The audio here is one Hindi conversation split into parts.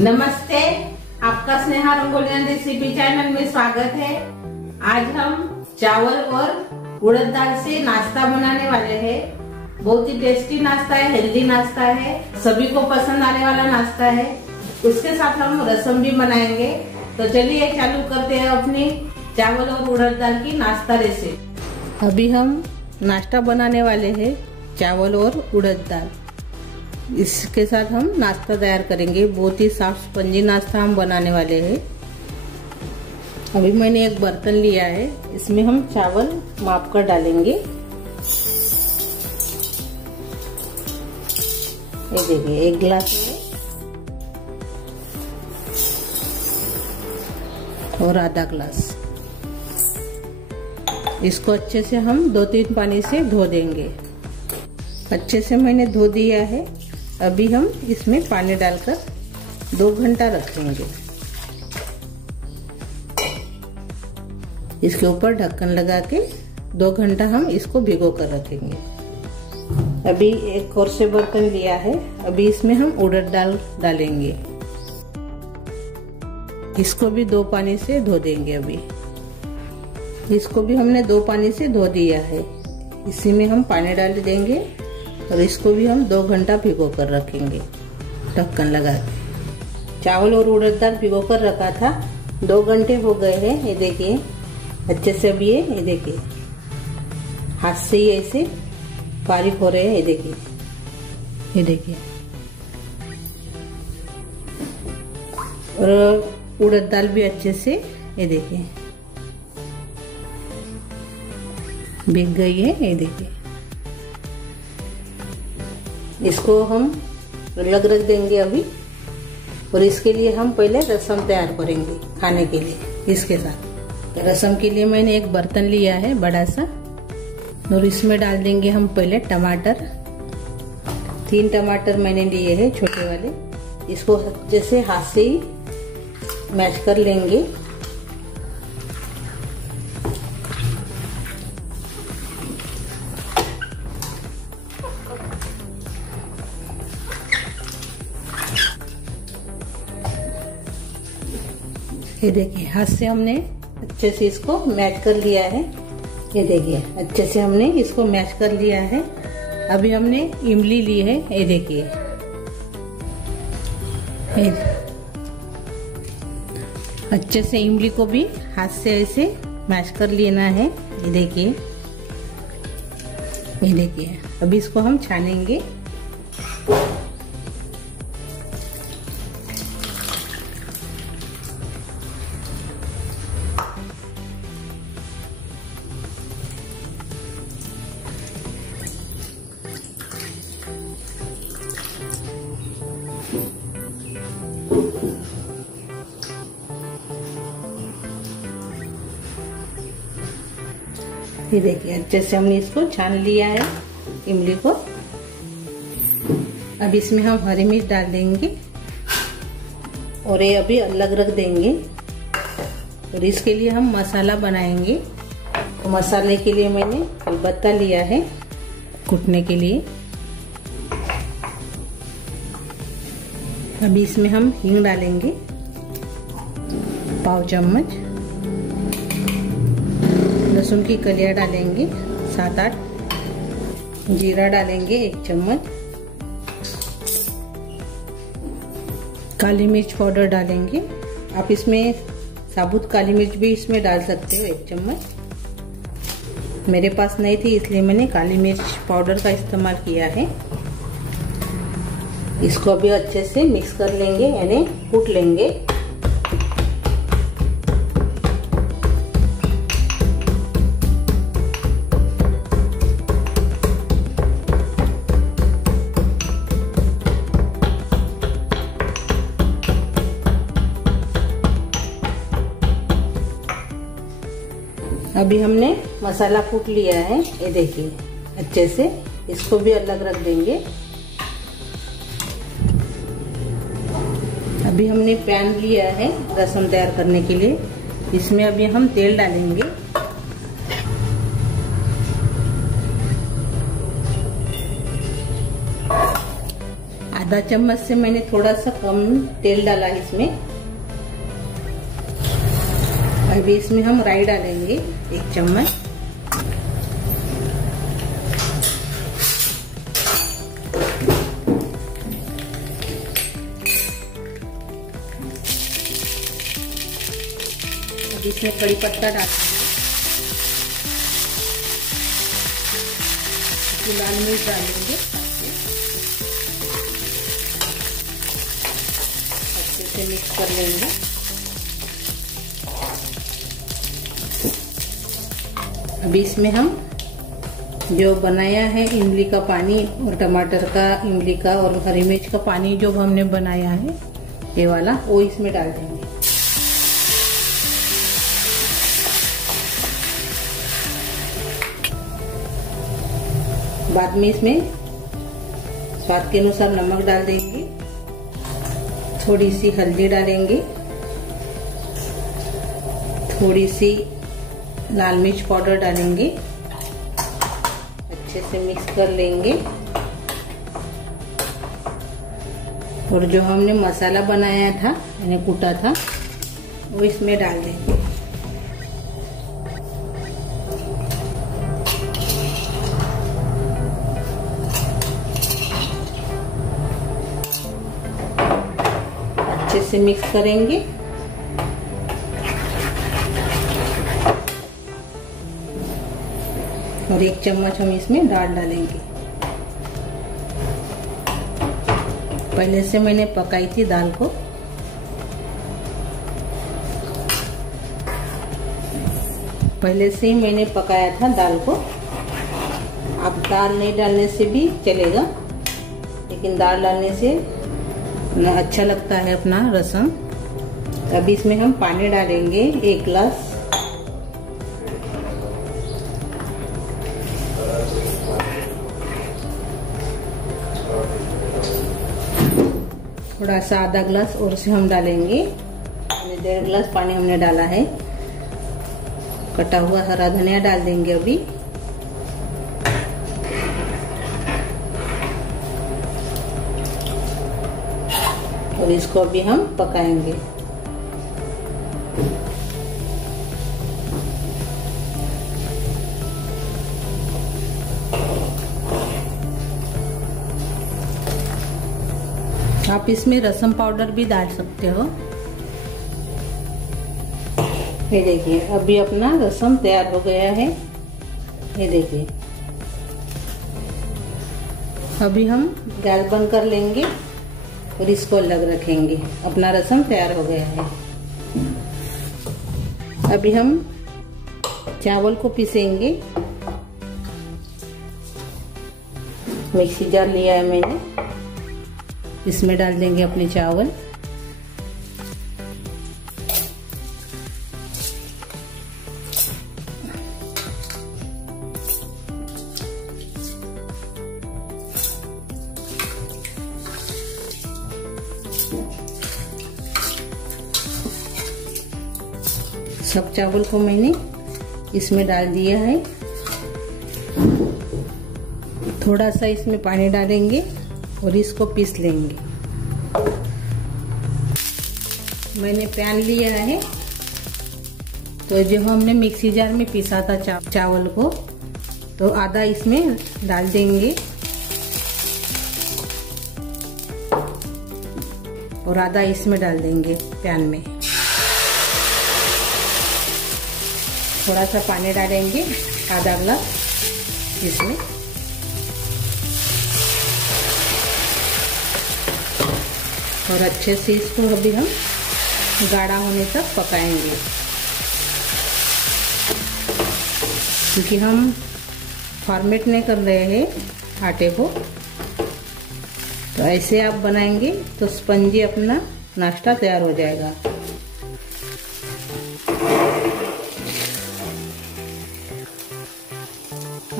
नमस्ते, आपका स्नेहा रंगोलियन रेसिपी चैनल में स्वागत है। आज हम चावल और उड़द दाल से नाश्ता बनाने वाले हैं। बहुत ही टेस्टी नाश्ता है, हेल्दी नाश्ता है, सभी को पसंद आने वाला नाश्ता है। उसके साथ हम रसम भी बनाएंगे। तो चलिए चालू करते हैं अपनी चावल और उड़द दाल की नाश्ता रेसिपी। अभी हम नाश्ता बनाने वाले हैं चावल और उड़द दाल। इसके साथ हम नाश्ता तैयार करेंगे। बहुत ही साफ स्पंजी नाश्ता हम बनाने वाले हैं। अभी मैंने एक बर्तन लिया है, इसमें हम चावल माप कर डालेंगे। ये देखिए, एक गिलास और आधा गिलास। इसको अच्छे से हम 2-3 पानी से धो देंगे। अच्छे से मैंने धो दिया है। अभी हम इसमें पानी डालकर 2 घंटा रखेंगे। इसके ऊपर ढक्कन लगा के 2 घंटा हम इसको भिगो कर रखेंगे। अभी एक और से बर्तन लिया है, अभी इसमें हम उड़द दाल डालेंगे। इसको भी 2 पानी से धो देंगे। अभी इसको भी हमने 2 पानी से धो दिया है। इसी में हम पानी डाल देंगे और इसको भी हम 2 घंटा भिगो कर रखेंगे ढक्कन लगा के। चावल और उड़द दाल भिगो कर रखा था, 2 घंटे हो गए हैं। ये देखिए अच्छे से अभी ये देखिए हाथ से ही ऐसे बारीक हो रहे हैं। ये देखिए, ये देखिए। और उड़द दाल भी अच्छे से ये देखिए भीग गई है। ये देखिए, इसको हम अलग रख देंगे अभी। और इसके लिए हम पहले रसम तैयार करेंगे खाने के लिए। इसके साथ रसम के लिए मैंने एक बर्तन लिया है बड़ा सा, और इसमें डाल देंगे हम पहले टमाटर। 3 टमाटर मैंने लिए हैं छोटे वाले। इसको जैसे हाथ से ही मैश कर लेंगे। ये देखिए, हाथ से हमने अच्छे से इसको मैश कर लिया है। ये देखिए, अच्छे से हमने इसको मैश कर लिया है। अभी हमने इमली ली है। ये देखिए, अच्छे से इमली को भी हाथ से ऐसे मैश कर लेना है। ये देखिए, ये देखिए। अभी इसको हम छानेंगे। ये देखिए, अच्छे से हमने इसको छान लिया है इमली को। अब इसमें हम हरी मिर्च डाल देंगे और ये अभी अलग रख देंगे। और इसके लिए हम मसाला बनाएंगे। तो मसाले के लिए मैंने कलपत्ता लिया है कूटने के लिए। अभी इसमें हम हींग डालेंगे पाव चम्मच। लहसुन की कलियां डालेंगे 7-8। जीरा डालेंगे 1 चम्मच। काली मिर्च पाउडर डालेंगे। आप इसमें साबुत काली मिर्च भी इसमें डाल सकते हो 1 चम्मच। मेरे पास नहीं थी इसलिए मैंने काली मिर्च पाउडर का इस्तेमाल किया है। इसको भी अच्छे से मिक्स कर लेंगे, यानी कूट लेंगे। अभी हमने मसाला कूट लिया है। ये देखिए, अच्छे से इसको भी अलग रख देंगे। अभी हमने पैन लिया है रसम तैयार करने के लिए। इसमें अभी हम तेल डालेंगे। आधा चम्मच से मैंने थोड़ा सा कम तेल डाला इसमें। अभी इसमें हम राई डालेंगे 1 चम्मच। अब इसमें कड़ी पत्ता डालेंगे, लाल मिर्च डालेंगे, अच्छे से मिक्स कर लेंगे। अभी इसमें हम जो बनाया है इमली का पानी और टमाटर का, इमली का और हरी मिर्च का पानी जो हमने बनाया है ये वाला, वो इसमें डाल देंगे। बाद में इसमें स्वाद के अनुसार नमक डाल देंगे, थोड़ी सी हल्दी डालेंगे, थोड़ी सी लाल मिर्च पाउडर डालेंगे, अच्छे से मिक्स कर लेंगे। और जो हमने मसाला बनाया था यानी कूटा था वो इसमें डाल देंगे। अच्छे से मिक्स करेंगे। और 1 चम्मच हम इसमें दाल डालेंगे। पहले से मैंने पकाई थी दाल को। पहले से ही मैंने पकाया था दाल को। अब दाल नहीं डालने से भी चलेगा, लेकिन दाल डालने से ना अच्छा लगता है अपना रसम। अभी इसमें हम पानी डालेंगे 1 गिलास। थोड़ा सा आधा गिलास और से हम डालेंगे, 1.5 गिलास पानी हमने डाला है। कटा हुआ हरा धनिया डाल देंगे अभी। और इसको अभी हम पकाएंगे। आप इसमें रसम पाउडर भी डाल सकते हो। ये देखिए अभी अपना रसम तैयार हो गया है। ये देखिए अभी हम गैस बंद कर लेंगे और इसको अलग रखेंगे। अपना रसम तैयार हो गया है। अभी हम चावल को पीसेंगे। मिक्सी जार लिया है मैंने, इसमें डाल देंगे अपने चावल। सब चावल को मैंने इसमें डाल दिया है। थोड़ा सा इसमें पानी डालेंगे और इसको पीस लेंगे। मैंने पैन लिया है, तो जो हमने मिक्सी जार में पीसा था चावल को, तो आधा इसमें डाल देंगे और आधा इसमें डाल देंगे पैन में। थोड़ा सा पानी डालेंगे, आधा गिलास इसमें। और अच्छे से इसको अभी हम गाढ़ा होने तक पकाएंगे, क्योंकि हम फॉर्मेट नहीं कर रहे हैं आटे को। तो ऐसे आप बनाएंगे तो स्पंजी अपना नाश्ता तैयार हो जाएगा।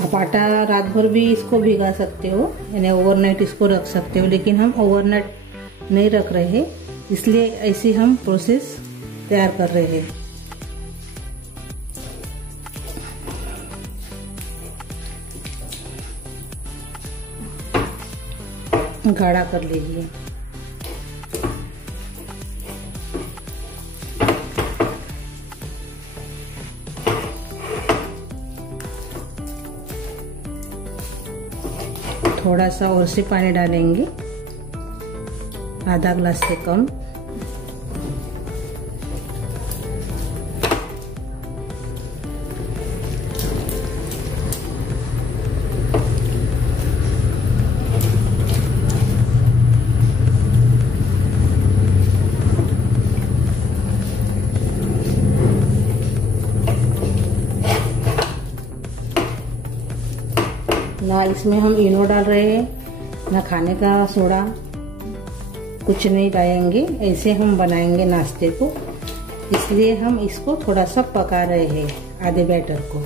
आप आटा रात भर भी इसको भिगा सकते हो, यानी ओवरनाइट इसको रख सकते हो, लेकिन हम ओवरनाइट नहीं रख रहे हैं, इसलिए ऐसे हम प्रोसेस तैयार कर रहे हैं। गाढ़ा कर लीजिए। थोड़ा सा और से पानी डालेंगे, आधा ग्लास से कम। ना इसमें हम इनो डाल रहे हैं, ना खाने का सोडा, कुछ नहीं डालेंगे। ऐसे हम बनाएंगे नाश्ते को, इसलिए हम इसको थोड़ा सा पका रहे हैं, आधे बैटर को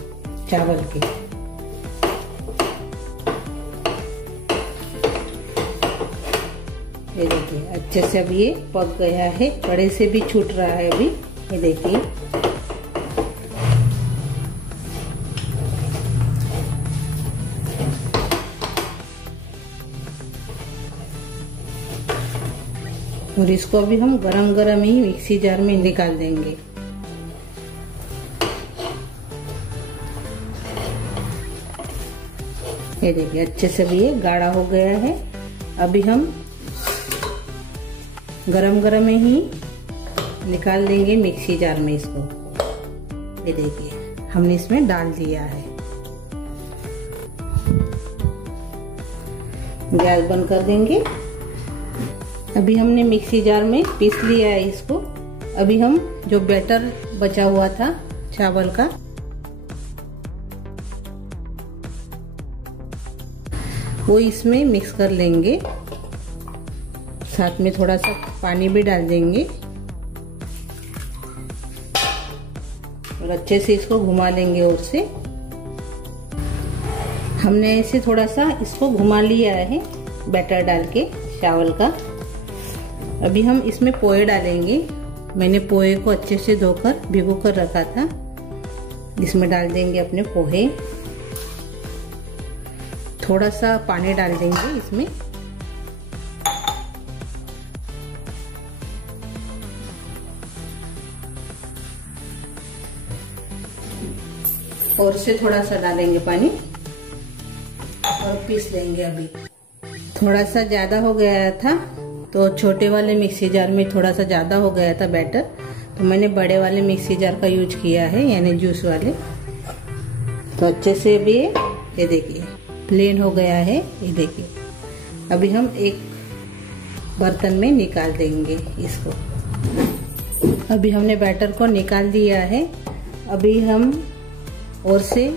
चावल के। ये देखिए अच्छे से अब ये पक गया है, कड़े से भी छूट रहा है अभी। ये देखिए और इसको अभी हम गरम गरम ही मिक्सी जार में निकाल देंगे। ये देखिए अच्छे से भी ये गाढ़ा हो गया है। अभी हम गरम गरम ही निकाल देंगे मिक्सी जार में इसको। ये देखिए हमने इसमें डाल दिया है। गैस बंद कर देंगे। अभी हमने मिक्सी जार में पीस लिया है इसको। अभी हम जो बैटर बचा हुआ था चावल का, वो इसमें मिक्स कर लेंगे। साथ में थोड़ा सा पानी भी डाल देंगे और अच्छे से इसको घुमा लेंगे। और से हमने ऐसे थोड़ा सा इसको घुमा लिया है बैटर डाल के चावल का। अभी हम इसमें पोहे डालेंगे। मैंने पोहे को अच्छे से धोकर भिगो कर रखा था। इसमें डाल देंगे अपने पोहे। थोड़ा सा पानी डाल देंगे इसमें। और से थोड़ा सा डालेंगे पानी और पीस लेंगे। अभी थोड़ा सा ज्यादा हो गया था, तो छोटे वाले मिक्सी जार में थोड़ा सा ज़्यादा हो गया था बैटर, तो मैंने बड़े वाले मिक्सी जार का यूज किया है, यानी जूस वाले। तो अच्छे से भी ये देखिए प्लेन हो गया है। ये देखिए अभी हम एक बर्तन में निकाल देंगे इसको। अभी हमने बैटर को निकाल दिया है। अभी हम और से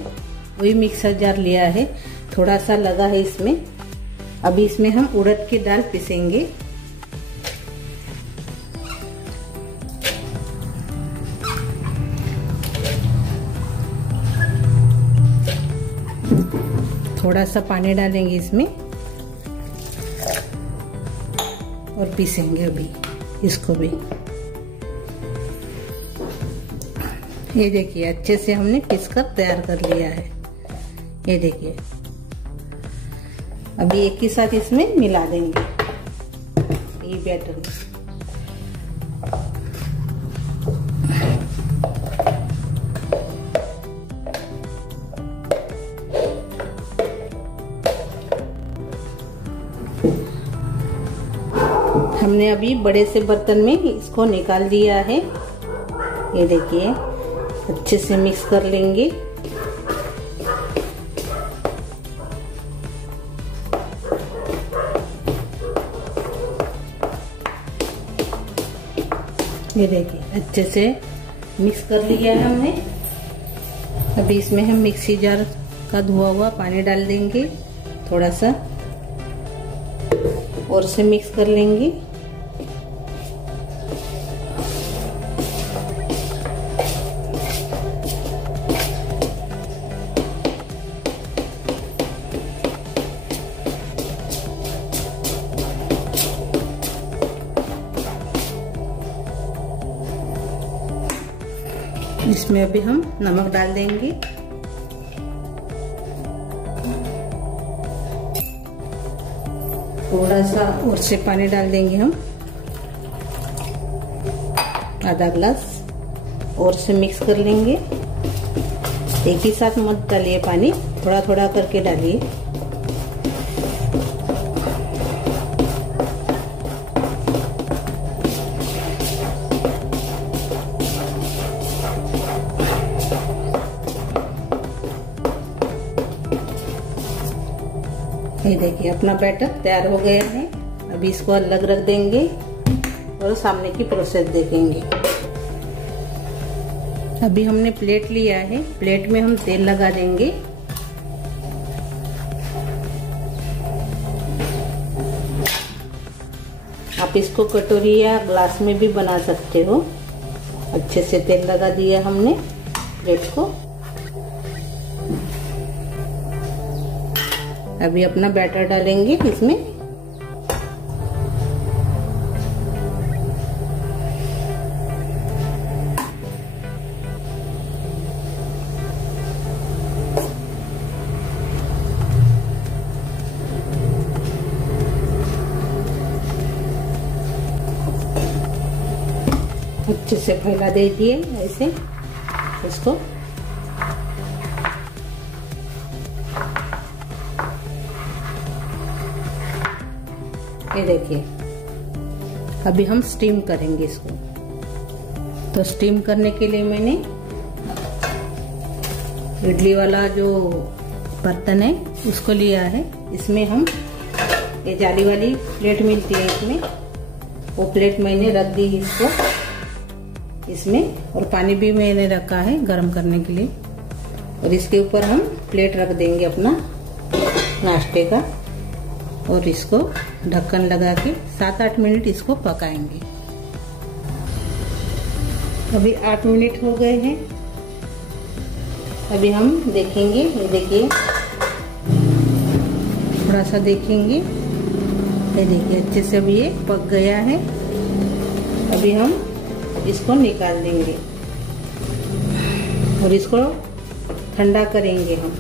वही मिक्सर जार लिया है, थोड़ा सा लगा है इसमें। अभी इसमें हम उड़द की दाल पीसेंगे। थोड़ा सा पानी डालेंगे इसमें और पीसेंगे अभी इसको भी। ये देखिए अच्छे से हमने पीसकर तैयार कर लिया है। ये देखिए अभी एक ही साथ इसमें मिला देंगे ये बैटर। हमने अभी बड़े से बर्तन में इसको निकाल दिया है। ये देखिए अच्छे से मिक्स कर लेंगे। ये देखिए अच्छे से मिक्स कर लिया है हमने। अभी इसमें हम मिक्सी जार का धुआ हुआ पानी डाल देंगे थोड़ा सा और से मिक्स कर लेंगे। इसमें अभी हम नमक डाल देंगे। थोड़ा सा और से पानी डाल देंगे हम, आधा ग्लास और से मिक्स कर लेंगे। एक ही साथ मत डालिए पानी, थोड़ा थोड़ा करके डालिए। ये देखिए अपना बैटर तैयार हो गया है। अभी इसको अलग रख देंगे और सामने की प्रोसेस देखेंगे। अभी हमने प्लेट लिया है, प्लेट में हम तेल लगा देंगे। आप इसको कटोरी या ग्लास में भी बना सकते हो। अच्छे से तेल लगा दिया हमने प्लेट को। अभी अपना बैटर डालेंगे इसमें। अच्छे से फैला दीजिए ऐसे इसको। ये देखिए अभी हम स्टीम करेंगे इसको। तो स्टीम करने के लिए मैंने इडली वाला जो बर्तन है उसको लिया है। इसमें हम ये जाली वाली प्लेट मिलती है, इसमें वो प्लेट मैंने रख दी इसको इसमें, और पानी भी मैंने रखा है गर्म करने के लिए। और इसके ऊपर हम प्लेट रख देंगे अपना नाश्ते का, और इसको ढक्कन लगा के 7-8 मिनट इसको पकाएंगे। अभी 8 मिनट हो गए हैं। अभी हम देखेंगे, ये देखिए थोड़ा सा देखेंगे। ये देखिए अच्छे से अभी ये पक गया है। अभी हम इसको निकाल देंगे और इसको ठंडा करेंगे हम।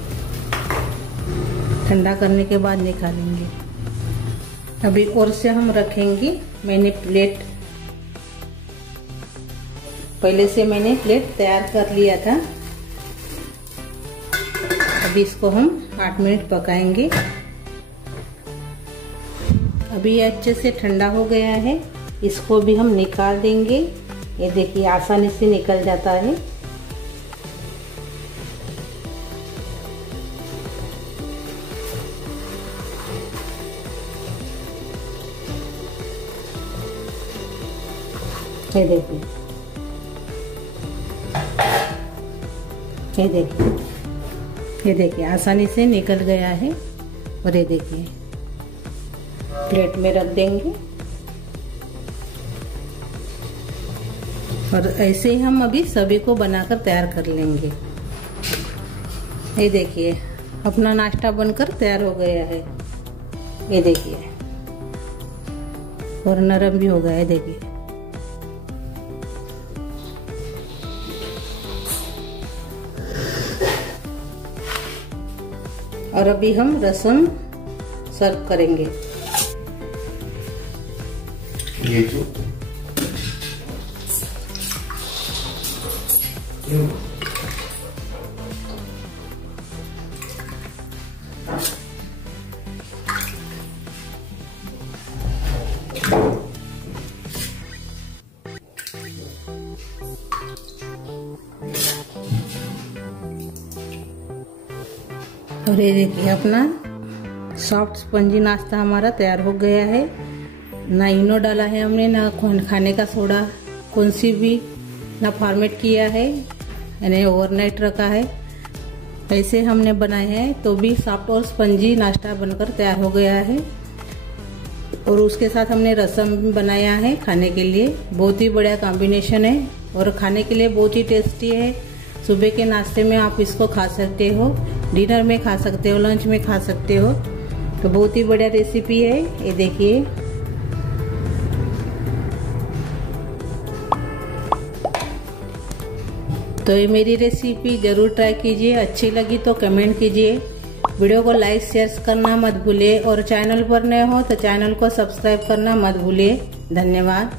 ठंडा करने के बाद निकालेंगे। अभी और से हम रखेंगे। मैंने प्लेट पहले से मैंने प्लेट तैयार कर लिया था। अभी इसको हम 8 मिनट पकाएंगे। अभी ये अच्छे से ठंडा हो गया है। इसको भी हम निकाल देंगे। ये देखिए आसानी से निकल जाता है। ये देखिए, ये देखिए, ये देखिए आसानी से निकल गया है। और ये देखिए प्लेट में रख देंगे। और ऐसे ही हम अभी सभी को बनाकर तैयार कर लेंगे। ये देखिए अपना नाश्ता बनकर तैयार हो गया है। ये देखिए और नरम भी हो गया है। देखिए और अभी हम रसम सर्व करेंगे। ये जो और ये देखिए अपना सॉफ्ट स्पंजी नाश्ता हमारा तैयार हो गया है। ना इनो डाला है हमने, ना खाने का सोडा कौन सी भी, ना फॉर्मेट किया है, यानी ओवरनाइट रखा है। ऐसे हमने बनाए हैं तो भी सॉफ्ट और स्पंजी नाश्ता बनकर तैयार हो गया है। और उसके साथ हमने रसम बनाया है खाने के लिए। बहुत ही बढ़िया कॉम्बिनेशन है और खाने के लिए बहुत ही टेस्टी है। सुबह के नाश्ते में आप इसको खा सकते हो, डिनर में खा सकते हो, लंच में खा सकते हो। तो बहुत ही बढ़िया रेसिपी है। ये देखिए तो ये मेरी रेसिपी जरूर ट्राई कीजिए। अच्छी लगी तो कमेंट कीजिए। वीडियो को लाइक शेयर करना मत भूलिए और चैनल पर नए हो तो चैनल को सब्सक्राइब करना मत भूलिए। धन्यवाद।